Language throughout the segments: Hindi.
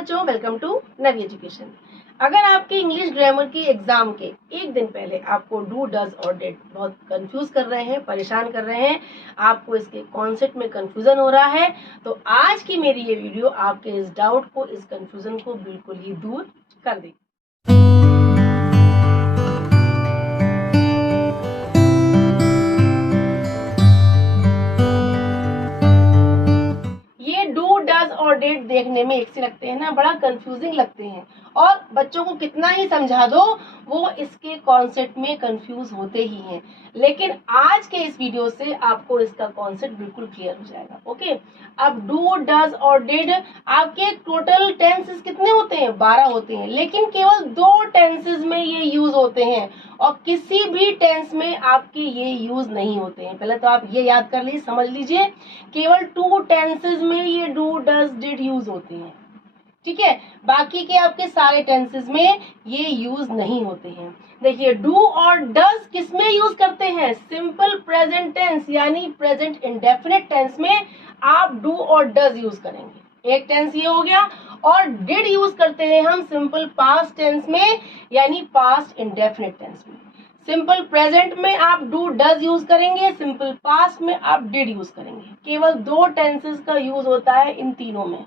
बच्चों, वेलकम टू नवी एजुकेशन। अगर आपके इंग्लिश ग्रामर की एग्जाम के एक दिन पहले आपको डू डज और डिड बहुत कंफ्यूज कर रहे हैं, परेशान कर रहे हैं, आपको इसके कॉन्सेप्ट में कंफ्यूजन हो रहा है, तो आज की मेरी ये वीडियो आपके इस डाउट को, इस कंफ्यूजन को बिल्कुल ही दूर कर देगी। ये डू डज और डिड देखने में एक से लगते हैं ना, बड़ा कंफ्यूजिंग लगते हैं, और बच्चों को कितना ही समझा दो वो इसके कॉन्सेप्ट में कंफ्यूज होते ही हैं। लेकिन आज के इस वीडियो से आपको इसका कॉन्सेप्ट बिल्कुल क्लियर हो जाएगा। ओके, अब डू डज और डिड आपके टोटल टेंसेस कितने होते हैं? 12 होते हैं, लेकिन केवल 2 टेंसेस में ये यूज होते हैं और किसी भी टेंस में आपके ये यूज नहीं होते हैं। पहले तो आप ये याद कर लीजिए, समझ लीजिए, केवल 2 टेंसेस में ये डू डज डिड यूज होते हैं, ठीक है। बाकी के आपके सारे टेंसेस में ये यूज नहीं होते हैं। देखिए, डू और डज किस में यूज करते हैं? सिंपल प्रेजेंट टेंस यानी प्रेजेंट इंडेफिनिट टेंस में आप डू और डज यूज करेंगे। एक टेंस ये हो गया। और डिड यूज करते हैं हम सिंपल पास्ट टेंस में यानी पास्ट इंडेफिनिट टेंस में। सिंपल प्रेजेंट में आप डू डज यूज करेंगे, सिंपल पास्ट में आप डिड यूज करेंगे। केवल 2 टेंसेस का यूज होता है इन तीनों में,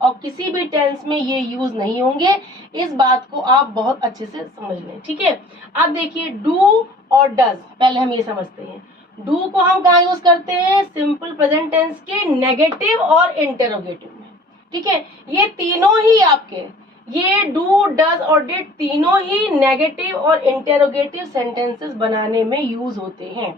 और किसी भी टेंस में ये यूज नहीं होंगे। इस बात को आप बहुत अच्छे से समझ लें, ठीक है। अब देखिए, डू और डज पहले हम ये समझते हैं। डू को हम कहाँ यूज करते हैं? सिंपल प्रेजेंट टेंस के नेगेटिव और इंटरोगेटिव में, ठीक है। ये तीनों ही आपके, ये डू डज और डिड तीनों ही नेगेटिव और इंटरोगेटिव सेंटेंसेस बनाने में यूज होते हैं,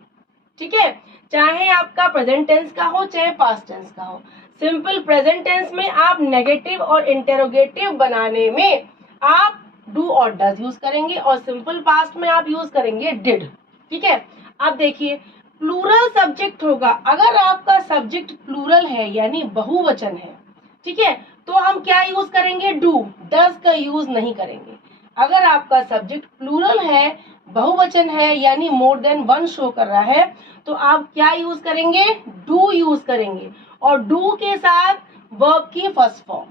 ठीक है। चाहे आपका प्रेजेंट टेंस का हो चाहे पास्ट टेंस का हो। सिंपल प्रेजेंट टेंस में आप नेगेटिव और इंटरोगेटिव बनाने में आप डू और डज यूज करेंगे, और सिंपल पास्ट में आप यूज करेंगे डिड, ठीक है। अब देखिए, प्लूरल सब्जेक्ट होगा। अगर आपका सब्जेक्ट प्लूरल है यानी बहुवचन है, ठीक है, तो हम क्या यूज करेंगे? डू, डज का यूज नहीं करेंगे। अगर आपका सब्जेक्ट प्लूरल है, बहुवचन है यानी मोर देन 1 शो कर रहा है, तो आप क्या यूज करेंगे? डू यूज करेंगे, और डू के साथ वर्ब की फर्स्ट फॉर्म,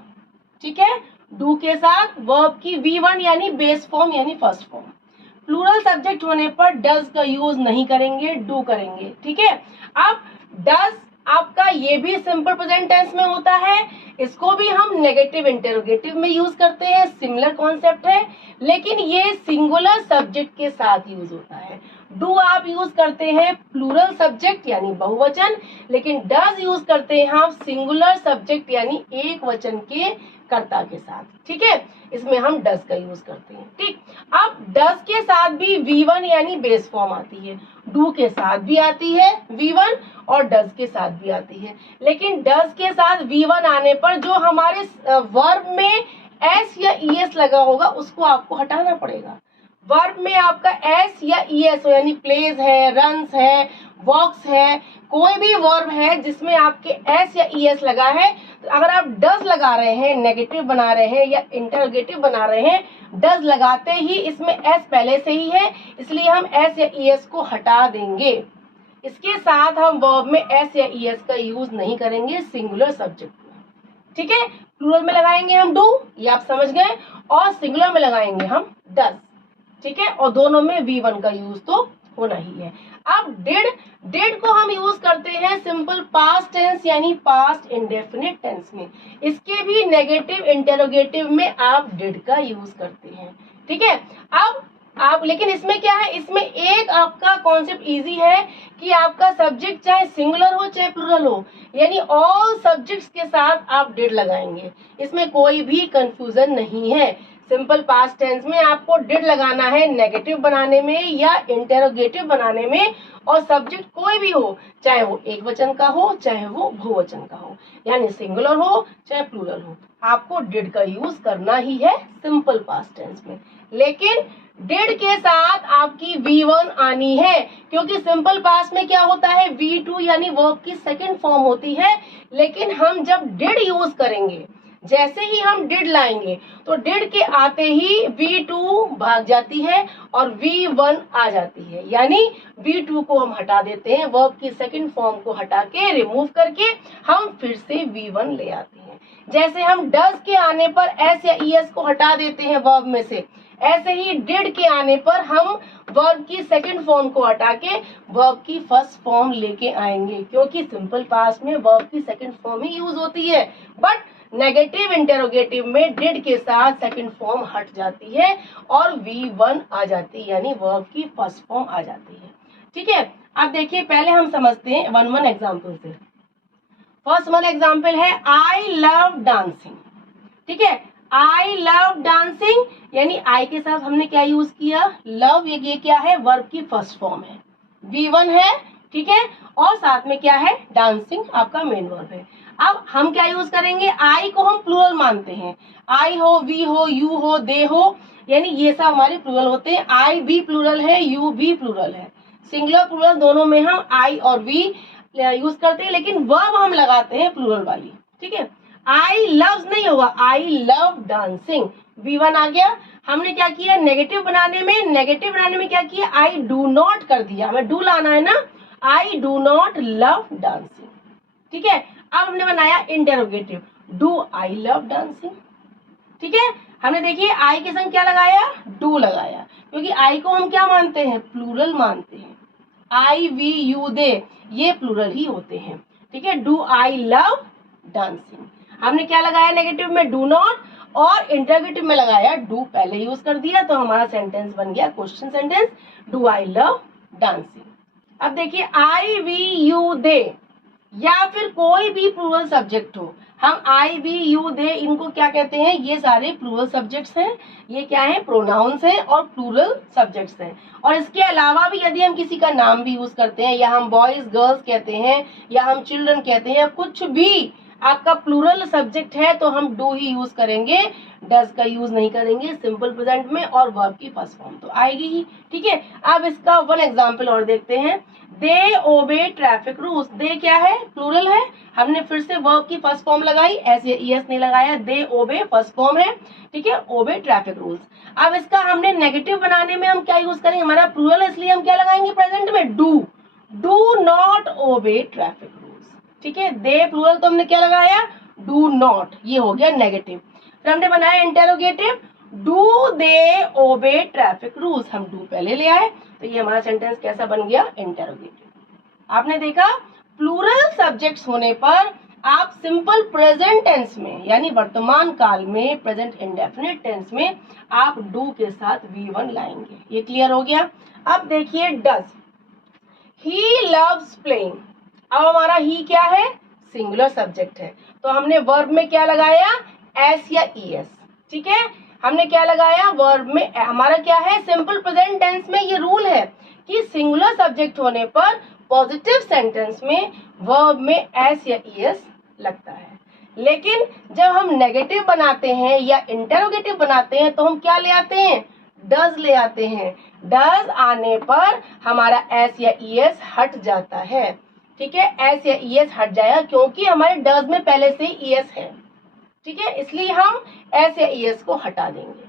ठीक है। डू के साथ वर्ब की V1 यानी बेस फॉर्म यानी फर्स्ट फॉर्म। प्लूरल सब्जेक्ट होने पर डज का यूज नहीं करेंगे, डू करेंगे, ठीक है। अब डज आपका ये भी सिंपल प्रेजेंट टेंस में होता है, इसको भी हम नेगेटिव इंटरोगेटिव में यूज करते हैं, सिमिलर कॉन्सेप्ट है, लेकिन ये सिंगुलर सब्जेक्ट के साथ यूज होता है। डू आप यूज करते हैं प्लूरल सब्जेक्ट यानी बहुवचन, लेकिन डज यूज करते हैं हम सिंगुलर सब्जेक्ट यानी एक वचन के कर्ता के साथ, ठीक है। इसमें हम डज का यूज करते हैं, ठीक। अब डज के साथ भी V1 यानी बेस फॉर्म आती है, डू के साथ भी आती है V1 और डज के साथ भी आती है। लेकिन डज के साथ V1 आने पर जो हमारे वर्ब में S या ES लगा होगा उसको आपको हटाना पड़ेगा। वर्ब में आपका S या ES हो यानी प्लेज है, रन्स है, वॉक्स है, कोई भी वर्ब है जिसमें आपके S या ES लगा है, तो अगर आप डज लगा रहे हैं, नेगेटिव बना रहे हैं या इंटरोगेटिव बना रहे हैं, डज लगाते ही इसमें S पहले से ही है, इसलिए हम S या ES को हटा देंगे। इसके साथ हम वर्ब में S या ES का यूज नहीं करेंगे सिंगुलर सब्जेक्ट में, ठीक है। प्लूरल में लगाएंगे हम डू, ये आप समझ गए, और सिंगुलर में लगाएंगे हम डज, ठीक है। और दोनों में V1 का यूज तो होना ही है। अब डिड को हम यूज करते हैं सिंपल पास्ट टेंस यानी पास्ट इंडेफिनिट टेंस में। इसके भी नेगेटिव इंटरोगेटिव में आप डिड का यूज करते हैं, ठीक है। अब आप, लेकिन इसमें क्या है, इसमें एक आपका कॉन्सेप्ट इजी है कि आपका सब्जेक्ट चाहे सिंगुलर हो चाहे प्लूरल हो, यानी ऑल सब्जेक्ट्स के साथ आप डिड लगाएंगे। इसमें कोई भी कंफ्यूजन नहीं है। सिंपल पास्ट टेंस में आपको डिड लगाना है नेगेटिव बनाने में या इंटरोगेटिव बनाने में, और सब्जेक्ट कोई भी हो, चाहे वो एक वचन का हो चाहे वो बहुवचन का हो, यानी सिंगुलर हो चाहे प्लूरल हो, आपको डिड का यूज करना ही है सिंपल पास्ट टेंस में। लेकिन डिड के साथ आपकी V1 आनी है, क्योंकि सिंपल पास्ट में क्या होता है? V2 यानी वर्ब की सेकंड फॉर्म होती है। लेकिन हम जब डिड यूज करेंगे, जैसे ही हम डिड लाएंगे, तो डिड के आते ही V2 भाग जाती है और V1 आ जाती है, यानी V2 को हम हटा देते हैं, वर्ब की सेकंड फॉर्म को हटा के, रिमूव करके हम फिर से V1 ले आते हैं। जैसे हम डज के आने पर एस या ईएस को हटा देते हैं वर्ब में से, ऐसे ही डिड के आने पर हम वर्ब की सेकंड फॉर्म को हटा के वर्ब की फर्स्ट फॉर्म लेके आएंगे, क्योंकि सिंपल पास्ट में वर्ब की सेकंड फॉर्म ही यूज होती है। बट नेगेटिव इंटेरोगेटिव में डिड के साथ सेकंड फॉर्म हट जाती है और V1 आ जाती है, यानी वर्ब की फर्स्ट फॉर्म आ जाती है। ठीक है, अब देखिए पहले हम समझते हैं वन एग्जाम्पल से। फर्स्ट वन एग्जाम्पल है आई लव डांसिंग। ठीक है, आई लव डांसिंग, यानी आई के साथ हमने क्या यूज किया, लव, ये क्या है, वर्ब की फर्स्ट फॉर्म है, V1 है। ठीक है, और साथ में क्या है, डांसिंग आपका मेन वर्ब है। अब हम क्या यूज करेंगे, आई को हम प्लूरल मानते हैं, आई हो, वी हो, यू हो, दे हो, यानी ये सब हमारे प्लूरल होते हैं। आई भी प्लूरल है, यू भी प्लूरल है, सिंगुलर प्लूरल दोनों में हम आई और वी यूज करते हैं, लेकिन वर्ब हम लगाते हैं प्लूरल वाली। ठीक है, आई लव्स नहीं होगा, आई लव डांसिंग, V1 आ गया। हमने क्या किया, नेगेटिव बनाने में क्या किया, आई डू नॉट कर दिया, हमें डू लाना है ना, I do not love dancing. ठीक है, अब हमने बनाया interrogative, do I love dancing. ठीक है, हमने देखिए आई के संग क्या लगाया, डू लगाया, क्योंकि आई को हम क्या मानते हैं, प्लूरल मानते हैं। आई वी यू दे ये प्लूरल ही होते हैं। ठीक है, डू आई लव डांसिंग, हमने क्या लगाया नेगेटिव में, डू नॉट, और इंटरोगेटिव में लगाया डू, पहले यूज कर दिया, तो हमारा सेंटेंस बन गया question sentence, do I love dancing. अब देखिए आई वी यू दे या फिर कोई भी प्लूरल सब्जेक्ट हो, हम आई वी यू दे इनको क्या कहते हैं, ये सारे प्लूरल सब्जेक्ट्स हैं, ये क्या है, प्रोनाउंस हैं और प्लूरल सब्जेक्ट्स हैं। और इसके अलावा भी यदि हम किसी का नाम भी यूज करते हैं, या हम बॉयज गर्ल्स कहते हैं, या हम चिल्ड्रन कहते हैं, या कुछ भी आपका प्लूरल सब्जेक्ट है, तो हम डू ही यूज करेंगे, डज का यूज नहीं करेंगे सिंपल प्रेजेंट में, और वर्ब की फर्स्ट फॉर्म तो आएगी ही। ठीक है, अब इसका वन एग्जांपल और देखते हैं, दे ओबे ट्रैफिक रूल्स। दे क्या है, प्लूरल है, हमने फिर से वर्ब की फर्स्ट फॉर्म लगाई, ऐसे ईएस नहीं लगाया, दे ओबे फर्स्ट फॉर्म है। ठीक है, ओबे ट्रैफिक रूल्स। अब इसका हमने नेगेटिव बनाने में हम क्या यूज करेंगे, हमारा प्लूरल है इसलिए हम क्या लगाएंगे प्रेजेंट में, do, do not obey traffic rules. ठीक है, दे प्लूरल तो हमने क्या लगाया, डू नॉट, ये हो गया नेगेटिव। फिर हमने बनाया इंटेरोगेटिव, डू दे ओबे ट्रैफिक रूल्स, हम डू पहले ले आए, तो ये हमारा सेंटेंस कैसा बन गया, इंटेरोगेटिव। आपने देखा प्लूरल सब्जेक्ट्स होने पर आप सिंपल प्रेजेंट टेंस में, यानी वर्तमान काल में, प्रेजेंट इंडेफिनिट टेंस में आप डू के साथ V1 लाएंगे। ये क्लियर हो गया। अब देखिए डज, ही लव्स प्लेइंग। अब हमारा ही क्या है, सिंगुलर सब्जेक्ट है, तो हमने वर्ब में क्या लगाया, एस या ईएस। ठीक है, हमने क्या लगाया, वर्ब में हमारा क्या है, सिंपल प्रेजेंट टेंस में ये रूल है कि सिंगुलर सब्जेक्ट होने पर पॉजिटिव सेंटेंस में वर्ब में एस या ईएस लगता है। लेकिन जब हम नेगेटिव बनाते हैं या इंटेरोगेटिव बनाते हैं, तो हम क्या ले आते हैं, डज ले आते हैं। डज आने पर हमारा एस या ईएस हट जाता है। ठीक है, एस या ईएस हट जाएगा, क्योंकि हमारे डज में पहले से ईएस है। ठीक है, इसलिए हम एस या ईएस को हटा देंगे।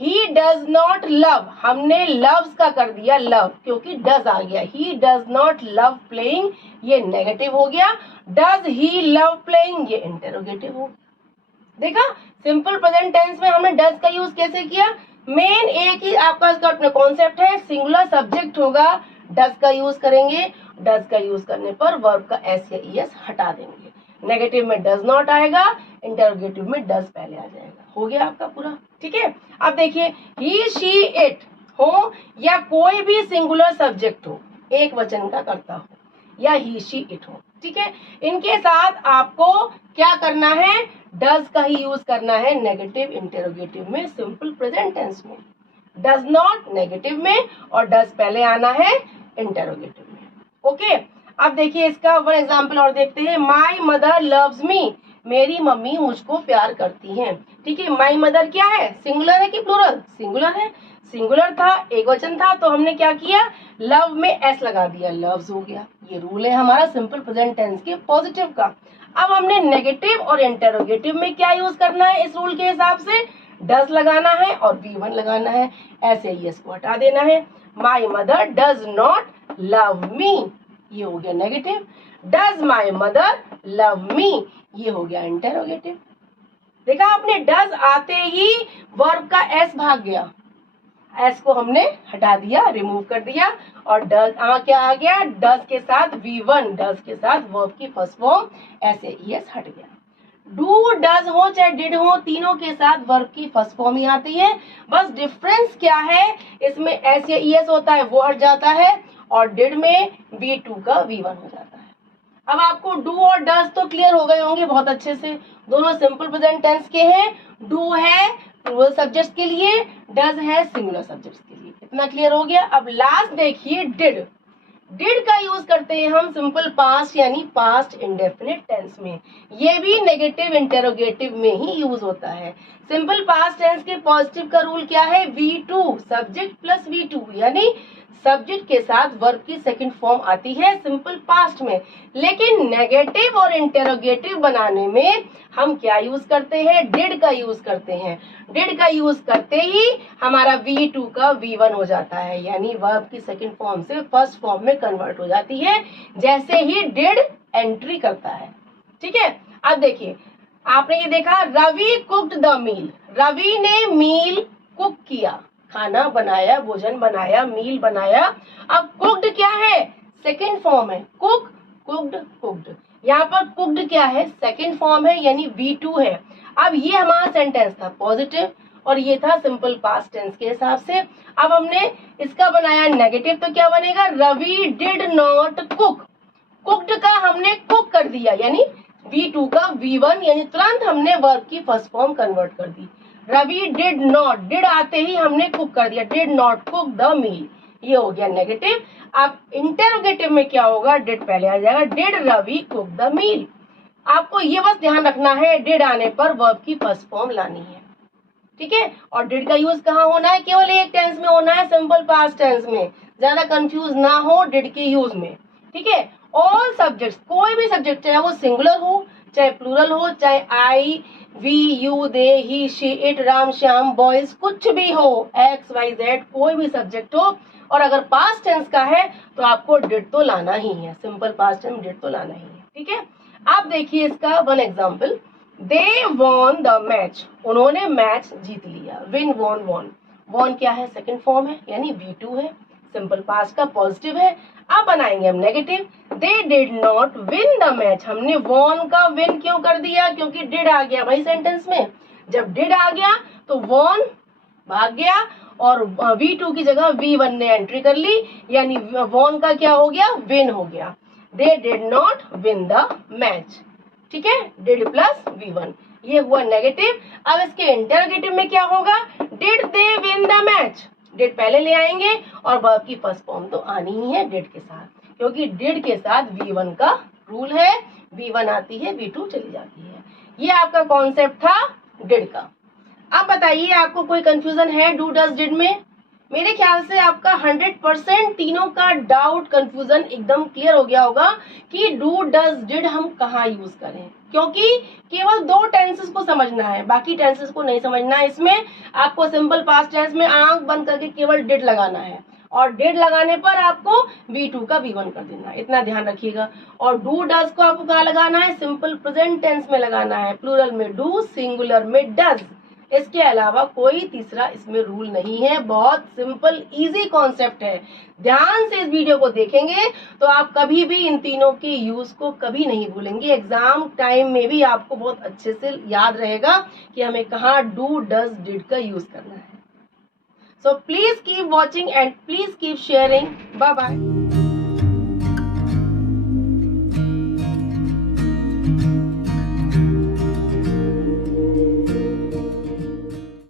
ही डज नॉट लव, हमने लव्स का कर दिया लव, क्योंकि डज आ गया, he does not love playing, ये नेगेटिव हो गया। डज ही लव प्लेइंग, ये इंटेरोगेटिव हो गया। देखा, सिंपल प्रेजेंट टेंस में हमने डज का यूज कैसे किया, मेन एक ही आपका इसका कॉन्सेप्ट है, सिंगुलर सब्जेक्ट होगा, डज का यूज करेंगे, डज का यूज करने पर वर्ब का एस या ईएस हटा देंगे। नेगेटिव में डज नॉट आएगा, इंटरोगेटिव में डज पहले आ जाएगा। हो गया आपका पूरा। ठीक है, अब देखिए ही शी इट हो या कोई भी सिंगुलर सब्जेक्ट हो, एक वचन का कर्ता हो, या ही शी इट हो। ठीक है, इनके साथ आपको क्या करना है, डज का ही यूज करना है नेगेटिव इंटरोगेटिव में, सिंपल प्रेजेंट टेंस में। डज नॉट नेगेटिव में और डज पहले आना है इंटरोगेटिव में। ओके, अब देखिए इसका वन एग्जांपल और देखते हैं। माई मदर लव्स मी, मेरी मम्मी मुझको प्यार करती हैं। ठीक है, माई मदर क्या है, सिंगुलर है कि प्लूरल, सिंगुलर है, सिंगुलर था, एक वचन था, तो हमने क्या किया, लव में एस लगा दिया, लव्स हो गया। ये रूल है हमारा सिंपल प्रेजेंट टेंस के पॉजिटिव का। अब हमने नेगेटिव और इंटरोगेटिव में क्या यूज करना है, इस रूल के हिसाब से डज लगाना है और V1 लगाना है, ऐसे ही इसको हटा देना है। My mother does not love me, ये हो गया negative. Does my mother love me, ये हो गया इंटरोगेटिव। देखा आपने, डज आते ही वर्ब का एस भाग गया, एस को हमने हटा दिया, रिमूव कर दिया, और डज क्या आ गया, डज के साथ V1, डज के साथ वर्ब की फर्स्ट फॉर्म SAES हट गया। डू डज हो चाहे डिड हो, तीनों के साथ वर्ब की फर्स्ट फॉर्म ही आती है। बस डिफरेंस क्या है, इसमें SAES होता है वो हट जाता है, और डिड में V2 का V1 हो जाता है। अब आपको डू और डज तो क्लियर हो गए होंगे बहुत अच्छे से, दोनों सिंपल प्रेजेंट टेंस के हैं। डू है प्लूरल सब्जेक्ट्स के लिए, डज है सिंगुलर सब्जेक्ट्स के लिए, इतना क्लियर हो गया। अब लास्ट देखिए डिड। डिड का यूज करते हैं हम सिंपल पास्ट यानी पास्ट इंडेफिनिट टेंस में, ये भी नेगेटिव इंटेरोगेटिव में ही यूज होता है। सिंपल पास्ट टेंस के पॉजिटिव का रूल क्या है, V2 सब्जेक्ट प्लस V2, यानी सब्जेक्ट के साथ वर्ब की सेकंड फॉर्म आती है सिंपल पास्ट में। लेकिन नेगेटिव और इंटेरोगेटिव बनाने में हम क्या यूज करते हैं, डिड का यूज करते हैं। डिड का यूज करते ही हमारा V2 का V1 हो जाता है, यानी वर्ब की सेकंड फॉर्म से फर्स्ट फॉर्म में कन्वर्ट हो जाती है, जैसे ही डिड एंट्री करता है। ठीक है, अब देखिए, आपने ये देखा Ravi cooked the meal, Ravi ने मील कुक किया, खाना बनाया, भोजन बनाया, मील बनाया। अब कुक्ड क्या है, सेकंड फॉर्म है, कुक कुक्ड कुक्ड, यहाँ पर कुक्ड क्या है, सेकंड फॉर्म है, यानी V2 है। अब ये हमारा सेंटेंस था पॉजिटिव और ये था सिंपल पास्ट टेंस के हिसाब से। अब हमने इसका बनाया नेगेटिव, तो क्या बनेगा, Ravi did not cook, cooked का हमने कुक कर दिया, यानी V2 का V1, यानी तुरंत हमने वर्ब की फर्स्ट फॉर्म कन्वर्ट कर दी। रवि डिड नॉट, डिड आते ही हमने कुक कर दिया, did not cook the meal, ये हो गया नेगेटिव। अब इंटेरोगेटिव में क्या होगा, डिड पहले आ जाएगा, did Ravi cook the meal. आपको ये बस ध्यान रखना है, डिड आने पर वर्ब की फर्स्ट फॉर्म लानी है। ठीक है, और डिड का यूज कहाँ होना है, केवल एक टेंस में होना है, सिंपल पास्ट टेंस में, ज्यादा कंफ्यूज ना हो डिड के यूज में। ठीक है, ऑल सब्जेक्ट्स, कोई भी सब्जेक्ट चाहे वो सिंगुलर हो चाहे प्लूरल हो, चाहे I we you they he she it Ram Shyam boys, कुछ भी हो, XYZ कोई भी सब्जेक्ट हो, और अगर पास्ट टेंस का है तो आपको डिड तो लाना ही है, सिंपल पास्ट टेंस डिड तो लाना ही है। ठीक है, आप देखिए इसका one example, they won the match, उन्होंने मैच जीत लिया, विन वॉन वॉन, वॉन क्या है, सेकंड फॉर्म है, यानी V2 है, सिंपल पास्ट का पॉजिटिव है। अब बनाएंगे हम negative, they did not win the match, हमने वॉन का विन क्यों कर दिया, क्योंकि डिड आ गया भाई सेंटेंस में, जब डिड आ गया तो वॉन भाग गया और V2 की जगह V1 ने एंट्री कर ली, यानी वॉन का क्या हो गया, विन हो गया। They did not win the match, ठीक है, डिड प्लस V1, ये हुआ नेगेटिव। अब इसके इंटरोगेटिव में क्या होगा, did they win the match, did पहले ले आएंगे और वर्ब की फर्स्ट फॉर्म तो आनी ही है डिड के साथ, क्योंकि डिड के साथ V1 का रूल है, V1 आती है V2 चली जाती है। ये आपका कॉन्सेप्ट था डिड का। अब बताइए आपको कोई कंफ्यूजन है डू डज डिड में? मेरे ख्याल से आपका 100% तीनों का डाउट कंफ्यूजन एकदम क्लियर हो गया होगा कि डू डज डिड हम कहाँ यूज करें, क्योंकि केवल दो टेंसेस को समझना है, बाकी टेंसेस को नहीं समझना है। इसमें आपको सिंपल पास्ट टेंस में आंख बंद करके केवल डिड लगाना है, और डिड लगाने पर आपको V2 का V1 कर देना है, इतना ध्यान रखिएगा। और डू डज को आपको कहाँ लगाना है, सिंपल प्रेजेंट टेंस में लगाना है, प्लूरल में डू, सिंगुलर में डज। इसके अलावा कोई तीसरा इसमें रूल नहीं है, बहुत सिंपल इजी कॉन्सेप्ट है। ध्यान से इस वीडियो को देखेंगे तो आप कभी भी इन तीनों के यूज को कभी नहीं भूलेंगे, एग्जाम टाइम में भी आपको बहुत अच्छे से याद रहेगा कि हमें कहाँ डू डज डिड का यूज करना है। So please keep watching and please keep sharing. Bye bye.